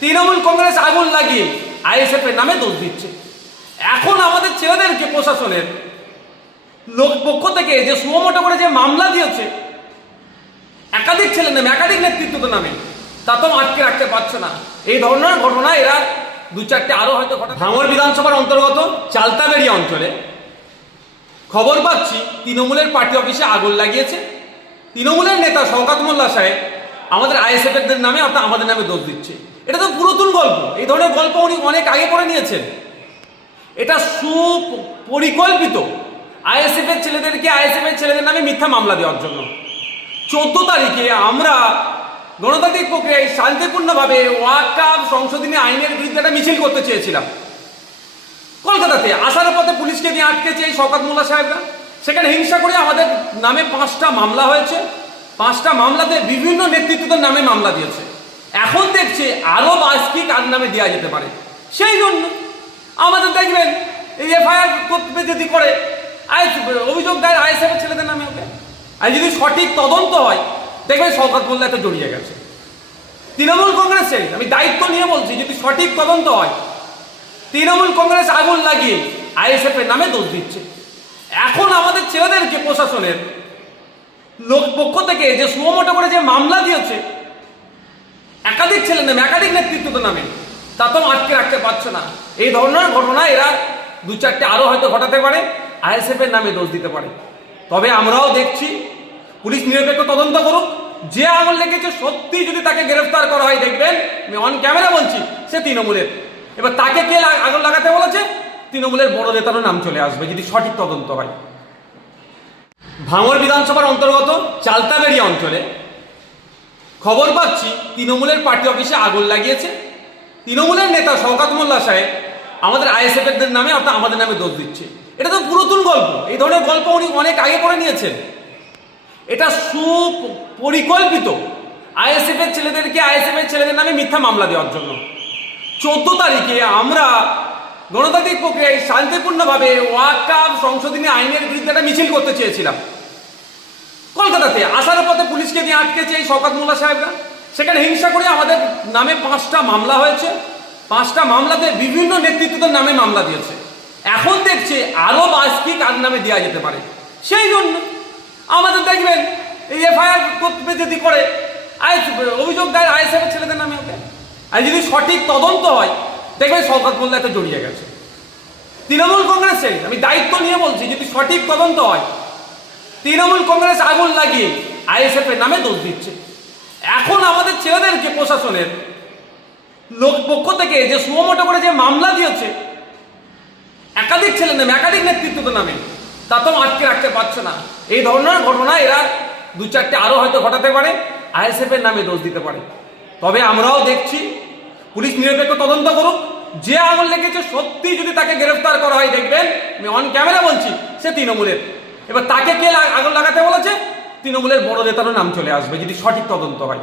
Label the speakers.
Speaker 1: তৃণমূল কংগ্রেস আগুন লাগিয়ে আইএসএফ এর নামে দোষ দিচ্ছে। এখন আমাদের ছেলেদেরকে প্রশাসনের লোক পক্ষ থেকে যে সুমোটো করে যে মামলা দিয়েছে, একাধিক ছেলে নামে, একাধিক নেতৃত্ব নামে, তা তো আটকে রাখতে পারছে না। এই ধরনের ঘটনা এরা দু চারটে আরও হয়তো ঘটনা ভাঙর বিধানসভার অন্তর্গত চালতাবেড়িয়া অঞ্চলে খবর পাচ্ছি তৃণমূলের পার্টি অফিসে আগুন লাগিয়েছে। তৃণমূলের নেতা শওকাত মোল্লা সাহেব আমাদের আইএসএফ এর নামে অর্থাৎ আমাদের নামে দোষ দিচ্ছে। এটা তো পুরাতন গল্প। এই ধরনের গল্প উনি অনেক আগে করে নিয়েছেন। এটা সুপরিকল্পিত। আইএসএফ এর ছেলেদেরকে আইএসএফ এর ছেলেদের নামে মিথ্যা মামলা দেওয়ার জন্য। চোদ্দ তারিখে আমরা গণতান্ত্রিক প্রক্রিয়ায় শান্তিপূর্ণভাবে ওয়াকাব সংশোধনী আইনের বিরুদ্ধে একটা মিছিল করতে চেয়েছিলাম। কলকাতাতে আসার পথে পুলিশকে দিয়ে আটকেছে এই শওকাত মোল্লা সাহেবরা, সেখানে হিংসা করে আমাদের নামে পাঁচটা মামলা হয়েছে। পাঁচটা মামলাতে বিভিন্ন নেতৃত্বদের নামে মামলা দিয়েছে। এখন দেখছে আরও বাসকি কার নামে দেওয়া যেতে পারে। সেই জন্য আমাদের দেখবেন, এই এফআইআর করতে যদি করে অভিযোগ দেয় আইএসএফ এর ছেলেদের নামে ওকে। আর যদি সঠিক তদন্ত হয়, দেখবেন শওকাত মোল্লা এতে জড়িয়ে গেছে। তৃণমূল কংগ্রেসের আমি দায়িত্ব নিয়ে বলছি, যদি সঠিক তদন্ত হয়, তৃণমূল কংগ্রেস আগুন লাগিয়ে আইএসএফ এর নামে দোষ দিচ্ছে। এখন আমাদের ছেলেদেরকে প্রশাসনের লোক পক্ষ থেকে যে সুমোটো করে যে মামলা দিয়েছে একাধিক ছেলে নামে, একাধিক নেতৃত্ব নামে। তা তো আটকে রাখতে পারছ না। এই ধরনের ঘটনা এরা দু চারটে আরও হয়তো ঘটাতে পারে, আইএসএফ এর নামে দোষ দিতে পারে। তবে আমরাও দেখছি, পুলিশ নিরপেক্ষ তদন্ত করুক। যে আগুন লেগেছে সত্যি যদি তাকে গ্রেফতার করা হয়, দেখবেন, আমি অন ক্যামেরা বলছি, সে তৃণমূলের। এবার তাকে কে আগুন লাগাতে বলেছে? তৃণমূলের বড় নেতারও নাম চলে আসবে, যদি সঠিক তদন্ত হয়। ভাঙর বিধানসভার অন্তর্গত চালতাবেড়িয়া অঞ্চলে খবর পাচ্ছি তৃণমূলের পার্টি অফিসে আগুন লাগিয়েছে। তৃণমূলের নেতা শওকাত মোল্লা সাহেব আমাদের আইএসএফ এর নামে অর্থাৎ আমাদের নামে দোষ দিচ্ছে। এটা তো পুরাতন গল্প। এই ধরনের গল্প উনি অনেক আগে পড়ে নিয়েছেন। এটা সুপরিকল্পিত। আইএসএফ এর ছেলেদেরকে আইএসএফ এর ছেলেদের নামে মিথ্যা মামলা দেওয়ার জন্য। চোদ্দ তারিখে আমরা গণতান্ত্রিক প্রক্রিয়ায় শান্তিপূর্ণভাবে ওয়াকাব সংশোধনী আইনের বিরুদ্ধে একটা মিছিল করতে চেয়েছিলাম। কলকাতাতে, আসার পথে পুলিশকে দিয়ে আটকেছে এই শওকাত মোল্লা সাহেবরা। সেখানে হিংসা করে আমাদের নামে পাঁচটা মামলা হয়েছে। পাঁচটা মামলাতে বিভিন্ন নেতৃত্বদের নামে মামলা দিয়েছে। এখন দেখছে আরও বাসকি কার নামে দেওয়া যেতে পারে। সেই জন্য আমাদের দেখবেন, এই এফআইআর করতে যদি করে, আইএস, অভিযোগ দেয় আইএসএফ এর ছেলেদের নামে ওকে। আর যদি সঠিক তদন্ত হয়, দেখবেন শওকাত মোল্লা এতে জড়িয়ে গেছে। তৃণমূল কংগ্রেসের, আমি দায়িত্ব নিয়ে বলছি, যদি সঠিক তদন্ত হয় তৃণমূল কংগ্রেস আগুন লাগিয়ে আইএসএফ এর নামে দোষ দিচ্ছে। এখন আমাদের ছেলেদেরকে প্রশাসনের লোক পক্ষ থেকে যে সুমোটো করে যে মামলা দিয়েছে, একাধিক ছেলে নামে, একাধিক নেতৃত্ব নামে, তা তো আটকে রাখতে পারছে না। এই ধরনের ঘটনা এরা দু চারটে আরও হয়তো ঘটাতে পারে, আইএসএফ এর নামে দোষ দিতে পারে। তবে আমরাও দেখছি, পুলিশ নিরপেক্ষ তদন্ত করুক, যে আগুন লেগেছে সত্যি যদি তাকে গ্রেফতার করা হয়, দেখবেন, আমি অন ক্যামেরা বলছি, সে তৃণমূলের। এবার তাকে কে আগুন লাগাতে বলেছে? তৃণমূলের বড় নেতারও নাম চলে আসবে, যদি সঠিক তদন্ত হয়।